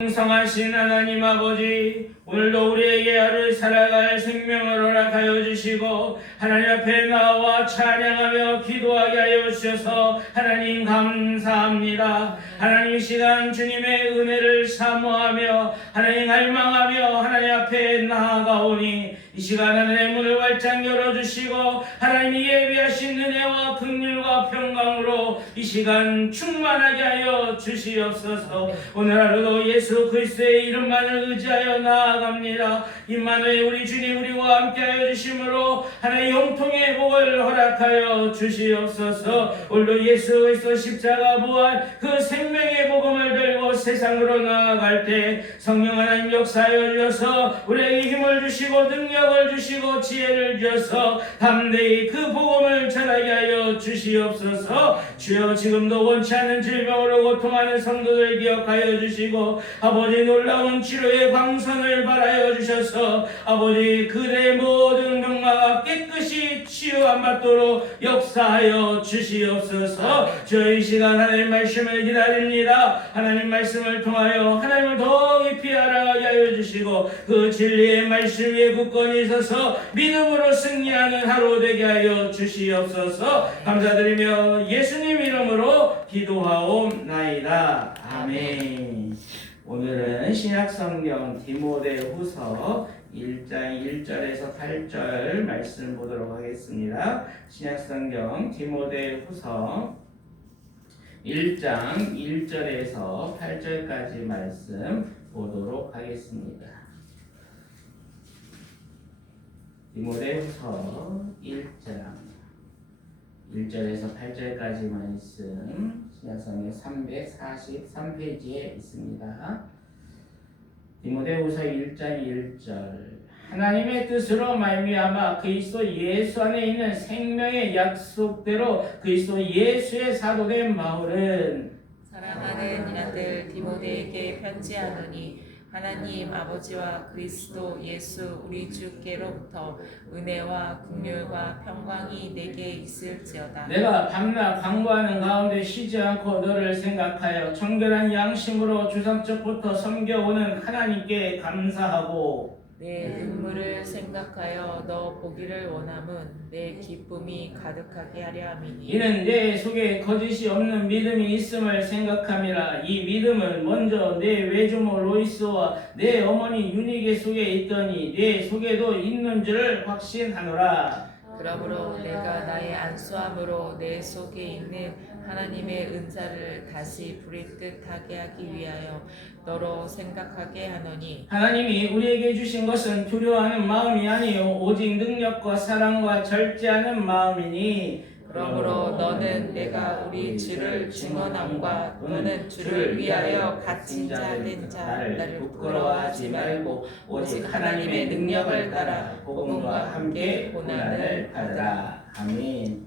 풍성하신 하나님 아버지, 오늘도 우리에게 하루 살아갈 생명을 허락하여 주시고 하나님 앞에 나와 찬양하며 기도하게 하여 주셔서 하나님 감사합니다. 하나님 이 시간 주님의 은혜를 사모하며 하나님 갈망하며 하나님 앞에 나아가오니 이 시간 하나님의 문을 활짝 열어주시고 하나님이 예비하신 은혜와 긍휼과 평강으로 이 시간 충만하게 하여 주시옵소서. 오늘 하루도 예수 그리스도의 이름만을 의지하여 나아갑니다. 임마누엘 우리 주님 우리와 함께하여 주심으로 하나님의 영통의 복을 허락하여 주시옵소서. 오늘도 예수 그리스도 십자가 부활 그 생명의 복음을 들고 세상으로 나아갈 때 성령 하나님 역사하여 주셔서 우리에게 힘을 주시고 능력을 주시고 지혜를 주셔서 담대히 그 복음을 전하게 하여 주시옵소서. 주여 지금도 원치 않는 질병으로 고통하는 성도들 기억하여 주시고 아버지 놀라운 치료의 광선을 발하여 주셔서 아버지 그들의 모든 병마가 깨끗이 치유함 받도록 역사하여 주시옵소서. 주여 이 시간 하나님 말씀을 기다립니다. 하나님 말씀을 통하여 하나님을 더 깊이 알아가게 하여 주시고 그 진리의 말씀 위에 굳건히 서서 믿음으로 승리하는 하루 되게 하여 주시옵소서. 감사드리며 예수님 이름으로 기도하옵나이다. 아멘. 오늘은 신약성경 디모데후서 1장 1절에서 8절 말씀 보도록 하겠습니다. 신약성경 디모데후서 1장 1절에서 8절까지 말씀 보도록 하겠습니다. 디모데후서 1장 1절에서 8절까지 말씀 신약성경 343페이지에 있습니다. 디모데후서 1장 1절 하나님의 뜻으로 말미암아 그리스도 예수 안에 있는 생명의 약속대로 그리스도 예수의 사도된 바울은 사랑하는 아들 디모데에게 편지하노니 하나님 아버지와 그리스도 예수 우리 주께로부터 은혜와 긍휼과 평강이 내게 있을지어다. 내가 밤낮 강구하는 가운데 쉬지 않고 너를 생각하여 정결한 양심으로 주상적부터 섬겨오는 하나님께 감사하고 내 눈물을 생각하여 너 보기를 원함은 내 기쁨이 가득하게 하려 함이니 이는 내 속에 거짓이 없는 믿음이 있음을 생각함이라. 이 믿음은 먼저 내 외조모 로이스와 내 어머니 유니게 속에 있더니 내 속에도 있는 줄을 확신하노라. 그러므로 내가 나의 안수함으로 내 속에 있는 하나님의 은사를 다시 부릴 듯하게 하기 위하여 너로 생각하게 하노니 하나님이 우리에게 주신 것은 두려워하는 마음이 아니요 오직 능력과 사랑과 절제하는 마음이니 그러므로 너는 내가 우리 주를 증언함과 너는 주를 위하여 갇힌 자 된 나를 부끄러워하지 말고 오직 하나님의 능력을 따라 복음과 함께 고난을 받으라. 아멘.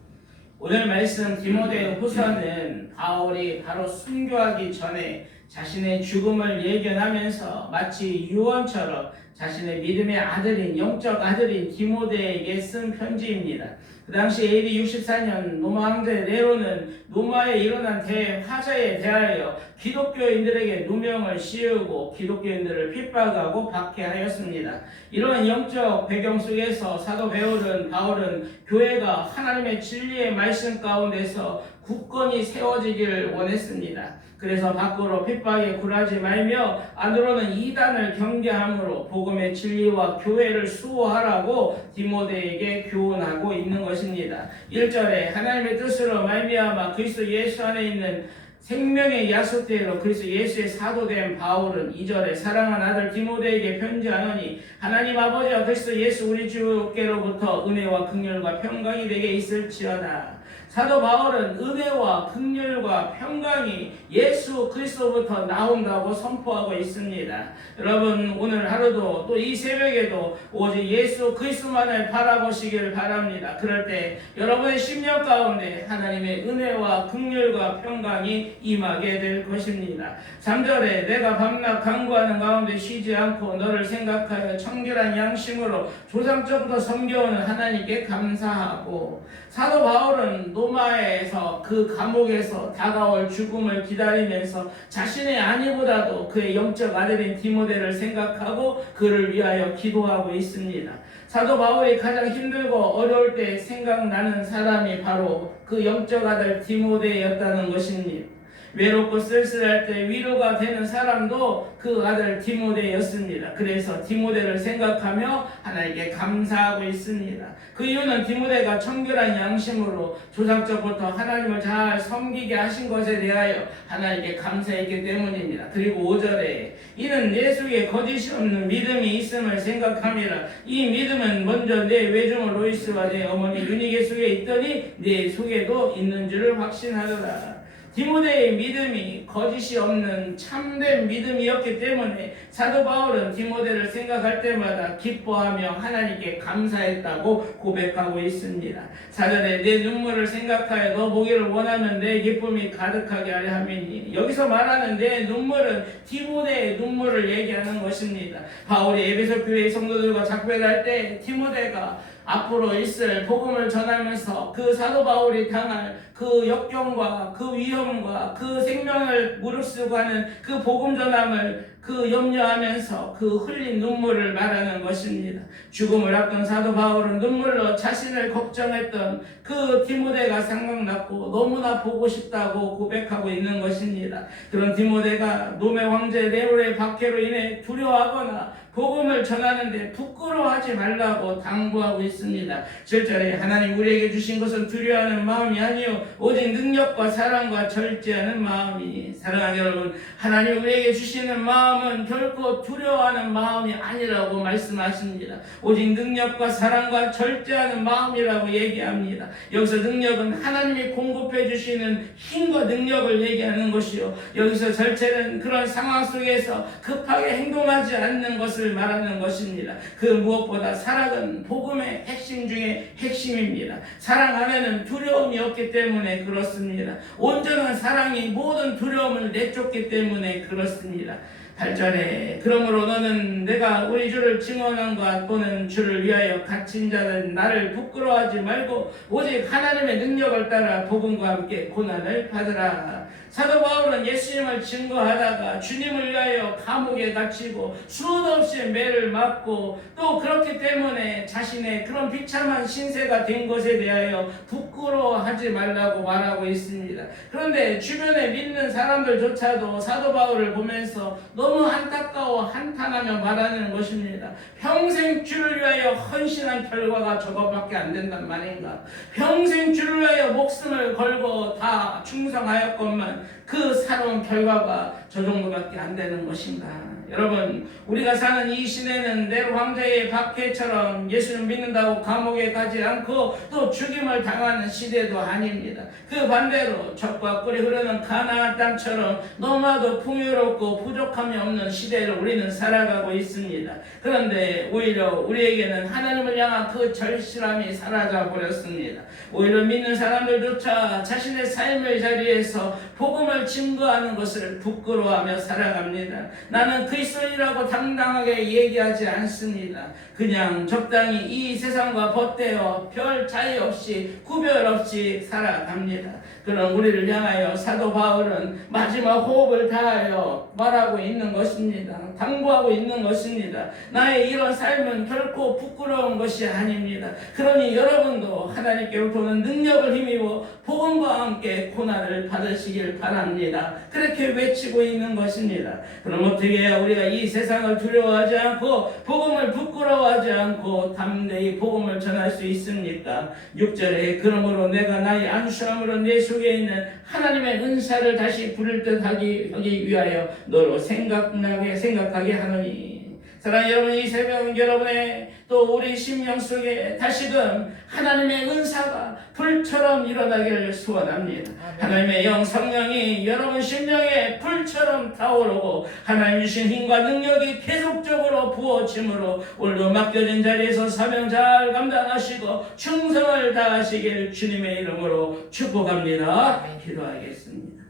오늘 말씀 디모데후서는 바울이 바로 순교하기 전에 자신의 죽음을 예견하면서 마치 유언처럼 자신의 믿음의 아들인 영적 아들인 디모데에게 쓴 편지입니다. 그 당시 AD 64년 로마 황제 네로는 로마에 일어난 대화재에 대하여 기독교인들에게 누명을 씌우고 기독교인들을 핍박하고 박해하였습니다. 이런 영적 배경 속에서 사도 바울은 교회가 하나님의 진리의 말씀 가운데서 굳건히 세워지기를 원했습니다. 그래서 밖으로 핍박에 굴하지 말며 안으로는 이단을 경계함으로 복음의 진리와 교회를 수호하라고 디모데에게 교훈하고 있는 것입니다. 1절에 하나님의 뜻으로 말미암아 그리스도 예수 안에 있는 생명의 약속대로 그리스도 예수의 사도된 바울은 2절에 사랑하는 아들 디모데에게 편지하노니 하나님 아버지와 그리스도 예수 우리 주께로부터 은혜와 긍휼과 평강이 내게 있을지어다. 사도 바울은 은혜와 긍휼과 평강이 예수 그리스도부터 나온다고 선포하고 있습니다. 여러분 오늘 하루도 또 이 새벽에도 오직 예수 그리스도만을 바라보시길 바랍니다. 그럴 때 여러분의 심령 가운데 하나님의 은혜와 긍휼과 평강이 임하게 될 것입니다. 3절에 내가 밤낮 간구하는 가운데 쉬지 않고 너를 생각하여 청결한 양심으로 조상적부터 섬겨오는 하나님께 감사하고 사도 바울은 로마에서 그 감옥에서 다가올 죽음을 기다리면서 자신의 아내보다도 그의 영적 아들인 디모데를 생각하고 그를 위하여 기도하고 있습니다. 사도 바울이 가장 힘들고 어려울 때 생각나는 사람이 바로 그 영적 아들 디모데였다는 것입니다. 외롭고 쓸쓸할 때 위로가 되는 사람도 그 아들 디모데였습니다. 그래서 디모데를 생각하며 하나님께 감사하고 있습니다. 그 이유는 디모데가 청결한 양심으로 조상적부터 하나님을 잘 섬기게 하신 것에 대하여 하나님께 감사했기 때문입니다. 그리고 5절에 이는 내 속에 거짓이 없는 믿음이 있음을 생각함이라. 이 믿음은 먼저 내 외조모 로이스와 내 어머니 유니게 속에 있더니 내 속에도 있는 줄을 확신하더라. 디모데의 믿음이 거짓이 없는 참된 믿음이었기 때문에 사도 바울은 디모데를 생각할 때마다 기뻐하며 하나님께 감사했다고 고백하고 있습니다. 4절에 내 눈물을 생각하여 너 보기를 원하면 내 기쁨이 가득하게 하려 함이니, 여기서 말하는 내 눈물은 디모데의 눈물을 얘기하는 것입니다. 바울이 에베소 교회 성도들과 작별할 때 디모데가 앞으로 있을 복음을 전하면서 그 사도 바울이 당할 그 역경과 그 위험과 그 생명을 무릅쓰고 하는 그 복음 전함을 그 염려하면서 그 흘린 눈물을 말하는 것입니다. 죽음을 앞둔 사도 바울은 눈물로 자신을 걱정했던 그 디모데가 생각났고 너무나 보고 싶다고 고백하고 있는 것입니다. 그런 디모데가 로마 황제 네로의 박해로 인해 두려워하거나 복음을 전하는데 부끄러워하지 말라고 당부하고 있습니다. 7절에 하나님 우리에게 주신 것은 두려워하는 마음이 아니요 오직 능력과 사랑과 절제하는 마음이니. 사랑하는 여러분, 하나님 우리에게 주시는 마음은 결코 두려워하는 마음이 아니라고 말씀하십니다. 오직 능력과 사랑과 절제하는 마음이라고 얘기합니다. 여기서 능력은 하나님이 공급해 주시는 힘과 능력을 얘기하는 것이요, 여기서 절제는 그런 상황 속에서 급하게 행동하지 않는 것을 말하는 것입니다. 그 무엇보다 사랑은 복음의 핵심 중에 핵심입니다. 사랑 안에는 두려움이 없기 때문에 그렇습니다. 온전한 사랑이 모든 두려움을 내쫓기 때문에 그렇습니다. 8절에 그러므로 너는 내가 우리 주를 증언한과 또는 주를 위하여 갇힌 자는 나를 부끄러워하지 말고 오직 하나님의 능력을 따라 복음과 함께 고난을 받으라. 사도 바울은 예수님을 증거하다가 주님을 위하여 감옥에 갇히고 수도 없이 매를 맞고 또 그렇기 때문에 자신의 그런 비참한 신세가 된 것에 대하여 부끄러워하지 말라고 말하고 있습니다. 그런데 주변에 믿는 사람들조차도 사도 바울을 보면서 너무 안타까워 한탄하며 말하는 것입니다. 평생 주를 위하여 헌신한 결과가 저것밖에 안 된단 말인가? 평생 주를 위하여 목숨을 걸고 다 충성하였건만 그 살아온 결과가 저 정도밖에 안 되는 것인가? 여러분, 우리가 사는 이 시대는 네로 황제의 박해처럼 예수를 믿는다고 감옥에 가지 않고 또 죽임을 당하는 시대도 아닙니다. 그 반대로 젖과 꿀이 흐르는 가나안 땅처럼 너무나도 풍요롭고 부족함이 없는 시대를 우리는 살아가고 있습니다. 그런데 오히려 우리에게는 하나님을 향한 그 절실함이 사라져 버렸습니다. 오히려 믿는 사람들조차 자신의 삶의 자리에서 복음을 증거하는 것을 부끄러워하며 살아갑니다. 나는 그리스도인이라고 당당하게 얘기하지 않습니다. 그냥 적당히 이 세상과 벗대어 별 차이 없이 구별 없이 살아갑니다. 그런 우리를 향하여 사도 바울은 마지막 호흡을 다하여 말하고 있는 것입니다. 당부하고 있는 것입니다. 나의 이런 삶은 결코 부끄러운 것이 아닙니다. 그러니 여러분도 하나님께로부터 오는 능력을 힘입어 복음과 함께 고난을 받으시길 바랍니다. 그렇게 외치고 있는 것입니다. 그럼 어떻게 해야 우리가 이 세상을 두려워하지 않고 복음을 부끄러워하지 않고 담대히 복음을 전할 수 있습니까? 6절에 그러므로 내가 나의 안수함으로 내 속에 있는 하나님의 은사를 다시 부를 듯 하기 위하여 너로 생각하게 하노니. 사랑하는 여러분, 이 새벽 여러분의 또 우리 심령 속에 다시금 하나님의 은사가 불처럼 일어나기를 소원합니다. 하나님의 영 성령이 여러분 심령에 불처럼 타오르고 하나님 주신 힘과 능력이 계속적으로 부어짐으로 오늘도 맡겨진 자리에서 사명 잘 감당하시고 충성을 다하시길 주님의 이름으로 축복합니다. 기도하겠습니다.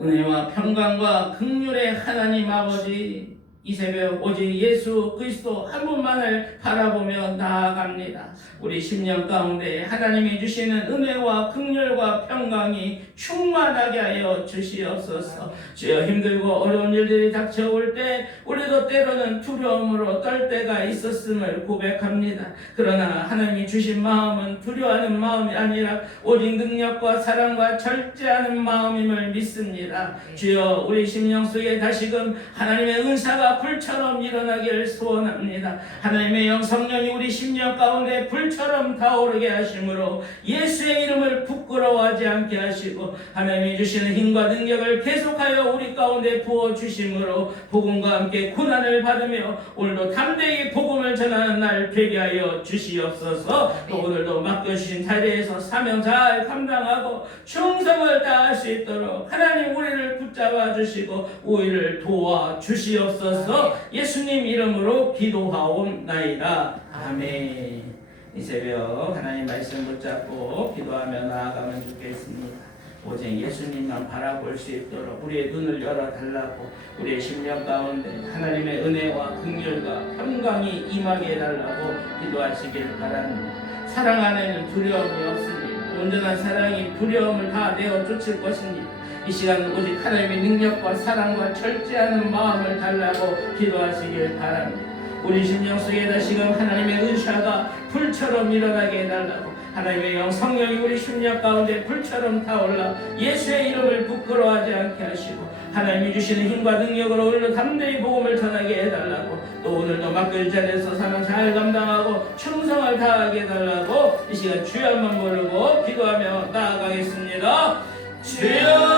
은혜와 평강과 긍휼의 하나님 아버지, 이 새벽 오직 예수 그리스도 한 분만을 바라보며 나아갑니다. 우리 10년 가운데 하나님이 주시는 은혜와 긍휼과 평강이 충만하게 하여 주시옵소서. 주여 힘들고 어려운 일들이 닥쳐올 때 우리도 때로는 두려움으로 떨 때가 있었음을 고백합니다. 그러나 하나님이 주신 마음은 두려워하는 마음이 아니라 오직 능력과 사랑과 절제하는 마음임을 믿습니다. 주여 우리 심령 속에 다시금 하나님의 은사가 불처럼 일어나기를 소원합니다. 하나님의 영 성령이 우리 심령 가운데 불처럼 타오르게 하심으로 예수의 이름을 부끄러워하지 않게 하시고 하나님이 주시는 힘과 능력을 계속하여 우리 가운데 부어주심으로 복음과 함께 고난을 받으며 오늘도 담대히 복음을 전하는 날 되게 하여 주시옵소서. 또 오늘도 맡겨주신 자리에서 사명 잘 감당하고 충성을 다할 수 있도록 하나님 우리를 붙잡아 주시고 우리를 도와 주시옵소서. 예수님 이름으로 기도하옵나이다. 아멘. 이 새벽 하나님 말씀 붙잡고 기도하며 나아가면 좋겠습니다. 오직 예수님만 바라볼 수 있도록 우리의 눈을 열어달라고 우리의 심령 가운데 하나님의 은혜와 긍휼과 평강이 임하게 해달라고 기도하시길 바랍니다. 사랑 안에는 두려움이 없습니다. 온전한 사랑이 두려움을 다 내어 쫓을 것입니다. 이 시간 오직 하나님의 능력과 사랑과 절제하는 마음을 달라고 기도하시길 바랍니다. 우리 심령 속에 다시금 하나님의 은사가 불처럼 일어나게 해달라고 하나님의 영 성령이 우리 심령 가운데 불처럼 타올라 예수의 이름을 부끄러워하지 않게 하시고 하나님이 주시는 힘과 능력으로 오늘도 담대히 복음을 전하게 해달라고 또 오늘도 맡겨진 자리에서 사명 잘 감당하고 충성을 다하게 해달라고 이 시간 주여 한번 부르고 기도하며 나아가겠습니다. 주여